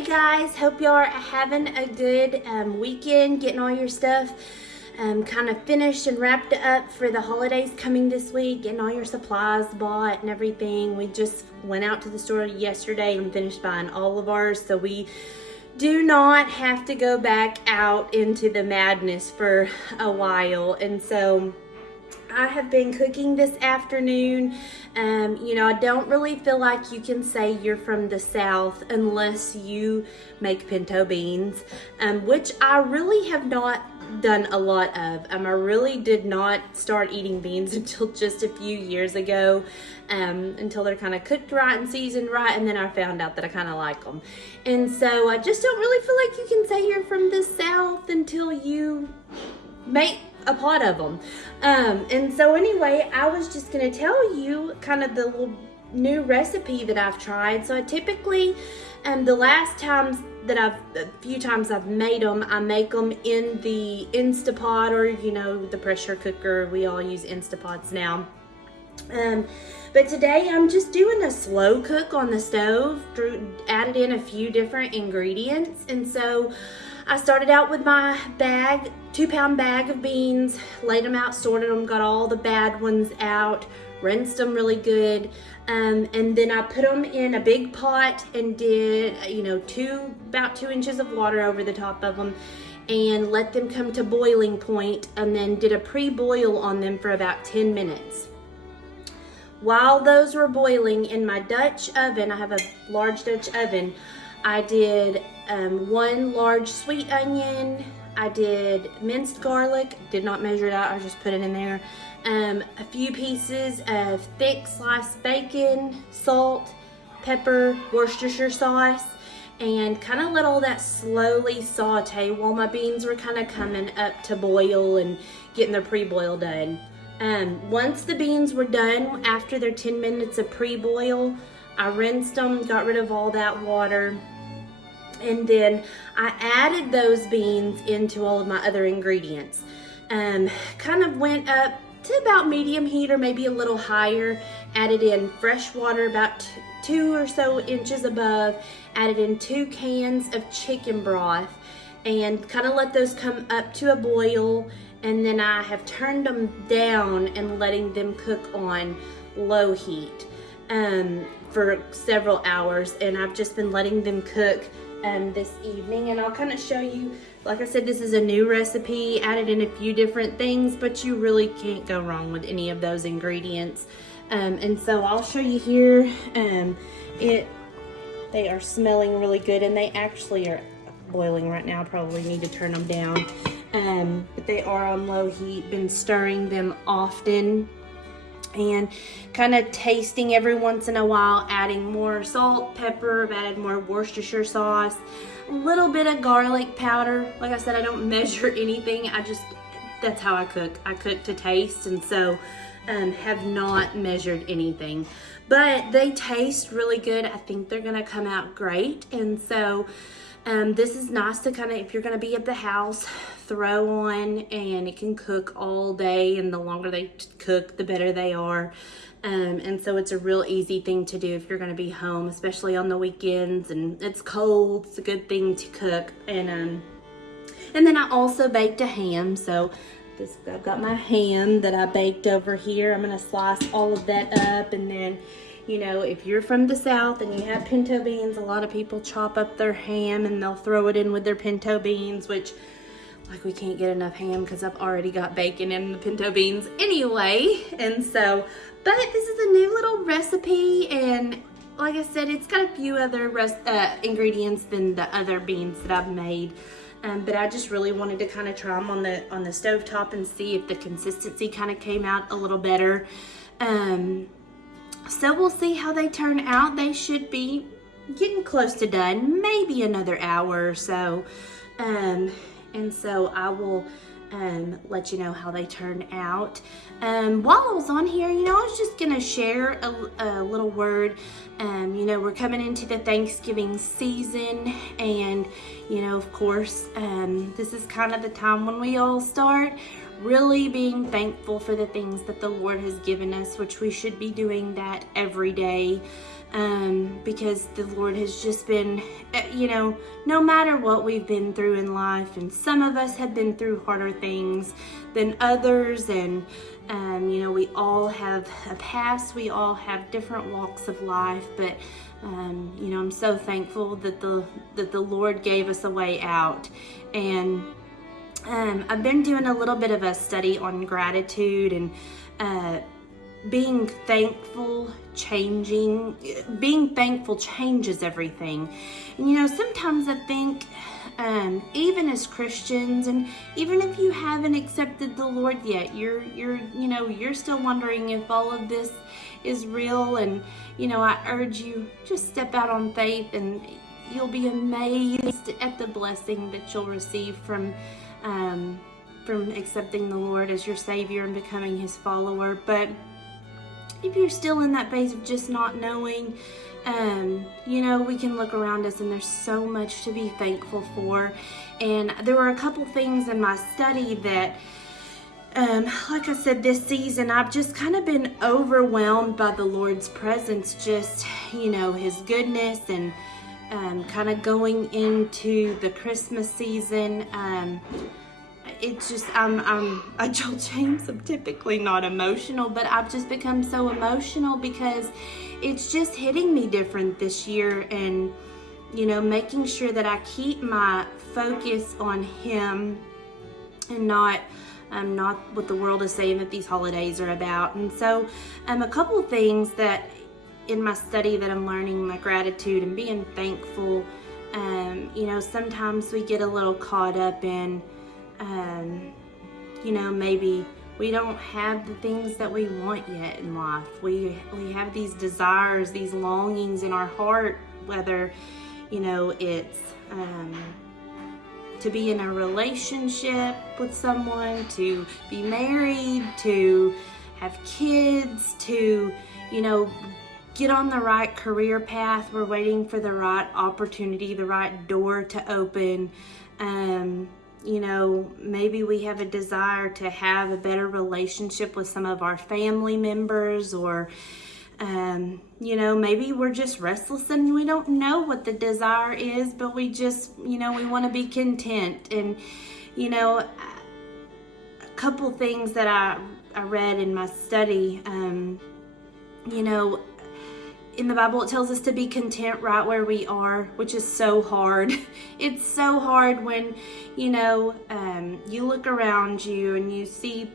Hey guys, hope y'all are having a good weekend, getting all your stuff kind of finished and wrapped up for the holidays coming this week, getting all your supplies bought and everything. We just went out to the store yesterday and finished buying all of ours, so we do not have to go back out into the madness for a while. And so I have been cooking this afternoon. I don't really feel like you can say you're from the South unless you make pinto beans, which I really have not done a lot of. I really did not start eating beans until just a few years ago, until they're kind of cooked right and seasoned right, and then I found out that I kind of like them. And so I just don't really feel like you can say you're from the South until you make a pot of them. And so anyway, I was just going to tell you kind of the little new recipe that I've tried. So I typically, a few times I've made them, I make them in the Instapot or, the pressure cooker. We all use Instapots now. But today I'm just doing a slow cook on the stove, added in a few different ingredients. And so I started out with my 2-pound bag of beans, laid them out, sorted them, got all the bad ones out, rinsed them really good. And then I put them in a big pot and did, about 2 inches of water over the top of them and let them come to boiling point, and then did a pre-boil on them for about 10 minutes. While those were boiling in my Dutch oven, I have a large Dutch oven, I did 1 large sweet onion, I did minced garlic, did not measure it out, I just put it in there, a few pieces of thick sliced bacon, salt, pepper, Worcestershire sauce, and kind of let all that slowly saute while my beans were kind of coming up to boil and getting their pre-boil done. Once the beans were done, after their 10 minutes of pre-boil, I rinsed them, got rid of all that water, and then I added those beans into all of my other ingredients. Kind of went up to about medium heat or maybe a little higher, added in fresh water about 2 or so inches above, added in 2 cans of chicken broth, and kind of let those come up to a boil. And then I have turned them down and letting them cook on low heat for several hours. And I've just been letting them cook this evening. And I'll kind of show you, like I said, this is a new recipe, added in a few different things, but you really can't go wrong with any of those ingredients. And so I'll show you here. They are smelling really good, and they actually are boiling right now. Probably need to turn them down. But they are on low heat. Been stirring them often and kind of tasting every once in a while, adding more salt, pepper. I've added more Worcestershire sauce, a little bit of garlic powder. Like I said, I don't measure anything. That's how I cook. I cook to taste, and so have not measured anything. But they taste really good. I think they're gonna come out great. And so this is nice to kind of, if you're going to be at the house, throw on, and it can cook all day, and the longer they cook, the better they are. And so it's a real easy thing to do if you're going to be home, especially on the weekends, and it's cold. It's a good thing to cook. And then I also baked a ham. So I've got my ham that I baked over here. I'm going to slice all of that up, and then if you're from the South and you have pinto beans, a lot of people chop up their ham and they'll throw it in with their pinto beans, which, like, we can't get enough ham because I've already got bacon in the pinto beans anyway. And so, but this is a new little recipe, and like I said, it's got a few other ingredients than the other beans that I've made. But I just really wanted to kind of try them on the stovetop and see if the consistency kind of came out a little better. So we'll see how they turn out. They should be getting close to done, maybe another hour or so. And so I will let you know how they turn out. While I was on here, I was just going to share a little word. We're coming into the Thanksgiving season, and, of course, this is kind of the time when we all start really being thankful for the things that the Lord has given us, which we should be doing that every day. Because the Lord has just been, no matter what we've been through in life, and some of us have been through harder things than others, and we all have a past, we all have different walks of life, but I'm so thankful that the Lord gave us a way out. And I've been doing a little bit of a study on gratitude, and being thankful changes everything. And sometimes I think even as Christians, and even if you haven't accepted the Lord yet, you're still wondering if all of this is real. And I urge you, just step out on faith, and you'll be amazed at the blessing that you'll receive from accepting the Lord as your Savior and becoming His follower. But if you're still in that phase of just not knowing, we can look around us, and there's so much to be thankful for. And there were a couple things in my study that, like I said, this season I've just kind of been overwhelmed by the Lord's presence, just, His goodness, and kind of going into the Christmas season. It's just, I told James I'm typically not emotional, but I've just become so emotional because it's just hitting me different this year. And, making sure that I keep my focus on Him and not what the world is saying that these holidays are about. And so, a couple of things that in my study that I'm learning, my gratitude and being thankful, sometimes we get a little caught up in, maybe we don't have the things that we want yet in life. We have these desires, these longings in our heart, whether, it's to be in a relationship with someone, to be married, to have kids, to, get on the right career path. We're waiting for the right opportunity, the right door to open. Maybe we have a desire to have a better relationship with some of our family members, or, maybe we're just restless and we don't know what the desire is, but we just, we want to be content. And, a couple things that I read in my study, in the Bible, it tells us to be content right where we are, which is so hard. It's so hard when, you look around you and you see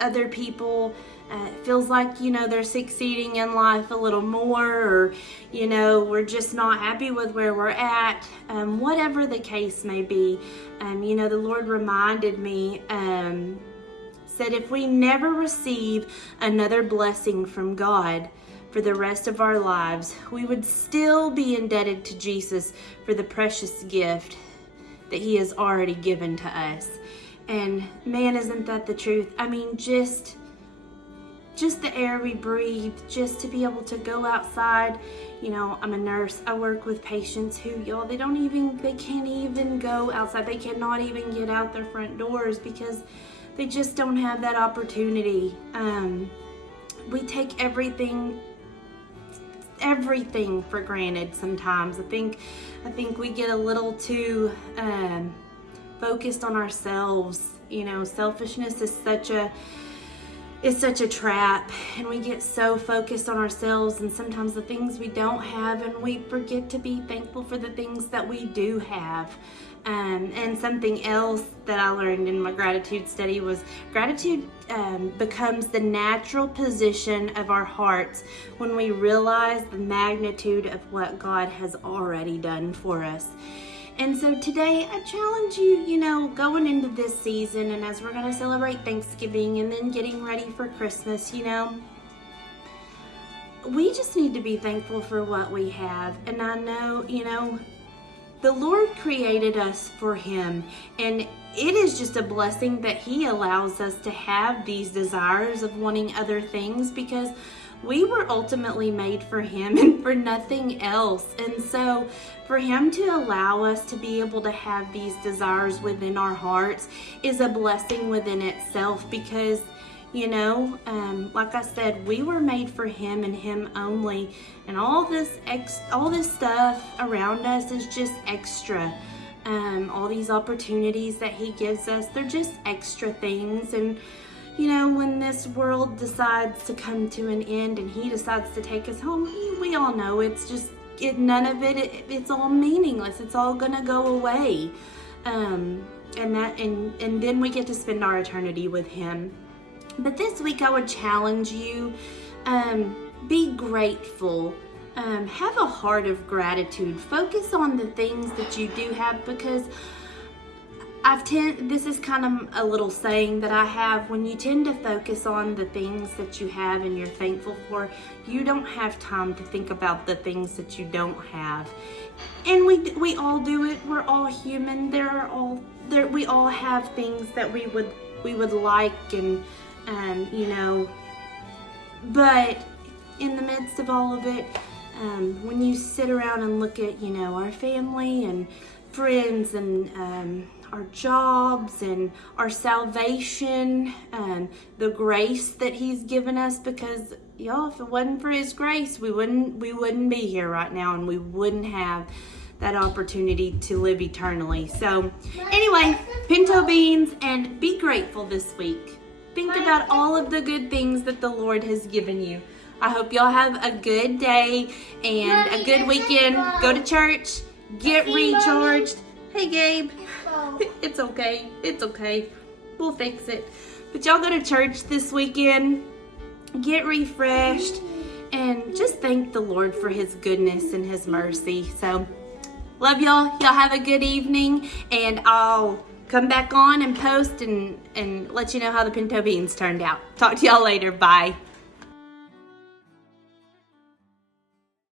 other people. It feels like, they're succeeding in life a little more, or, we're just not happy with where we're at. Whatever the case may be, the Lord reminded me, said if we never receive another blessing from God for the rest of our lives, we would still be indebted to Jesus for the precious gift that He has already given to us. And man, isn't that the truth? I mean, just the air we breathe, just to be able to go outside. I'm a nurse. I work with patients who, they can't even go outside. They cannot even get out their front doors because they just don't have that opportunity. We take everything for granted sometimes. I think we get a little too focused on ourselves. Selfishness is such a trap, and we get so focused on ourselves and sometimes the things we don't have, and we forget to be thankful for the things that we do have. And something else that I learned in my gratitude study was gratitude becomes the natural position of our hearts when we realize the magnitude of what God has already done for us. And so today I challenge you, going into this season, and as we're going to celebrate Thanksgiving and then getting ready for Christmas, we just need to be thankful for what we have. And I know, the Lord created us for Him, and it is just a blessing that He allows us to have these desires of wanting other things, because we were ultimately made for him and for nothing else. And so for him to allow us to be able to have these desires within our hearts is a blessing within itself, because like I said, we were made for him and him only, and all this stuff around us is just extra. All these opportunities that he gives us, they're just extra things. And when this world decides to come to an end and he decides to take us home, we all know it's none of it's all meaningless. It's all gonna go away, and then we get to spend our eternity with him. But this week I would challenge you, be grateful, have a heart of gratitude, focus on the things that you do have, because this is kind of a little saying that I have: when you tend to focus on the things that you have and you're thankful for, you don't have time to think about the things that you don't have. And we all do it. We're all human. We all have things that we would like, and but in the midst of all of it, when you sit around and look at our family and friends and our jobs and our salvation and the grace that he's given us, because if it wasn't for his grace, we wouldn't be here right now, and we wouldn't have that opportunity to live eternally. So anyway, pinto beans, and be grateful this week. Think about all of the good things that the Lord has given you. I hope y'all have a good day and a good weekend. Go to church, get recharged. Hey, Gabe. It's okay. It's okay. We'll fix it. But y'all go to church this weekend, get refreshed, and just thank the Lord for his goodness and his mercy. So, love y'all. Y'all have a good evening, and I'll come back on and post and let you know how the pinto beans turned out. Talk to y'all later. Bye.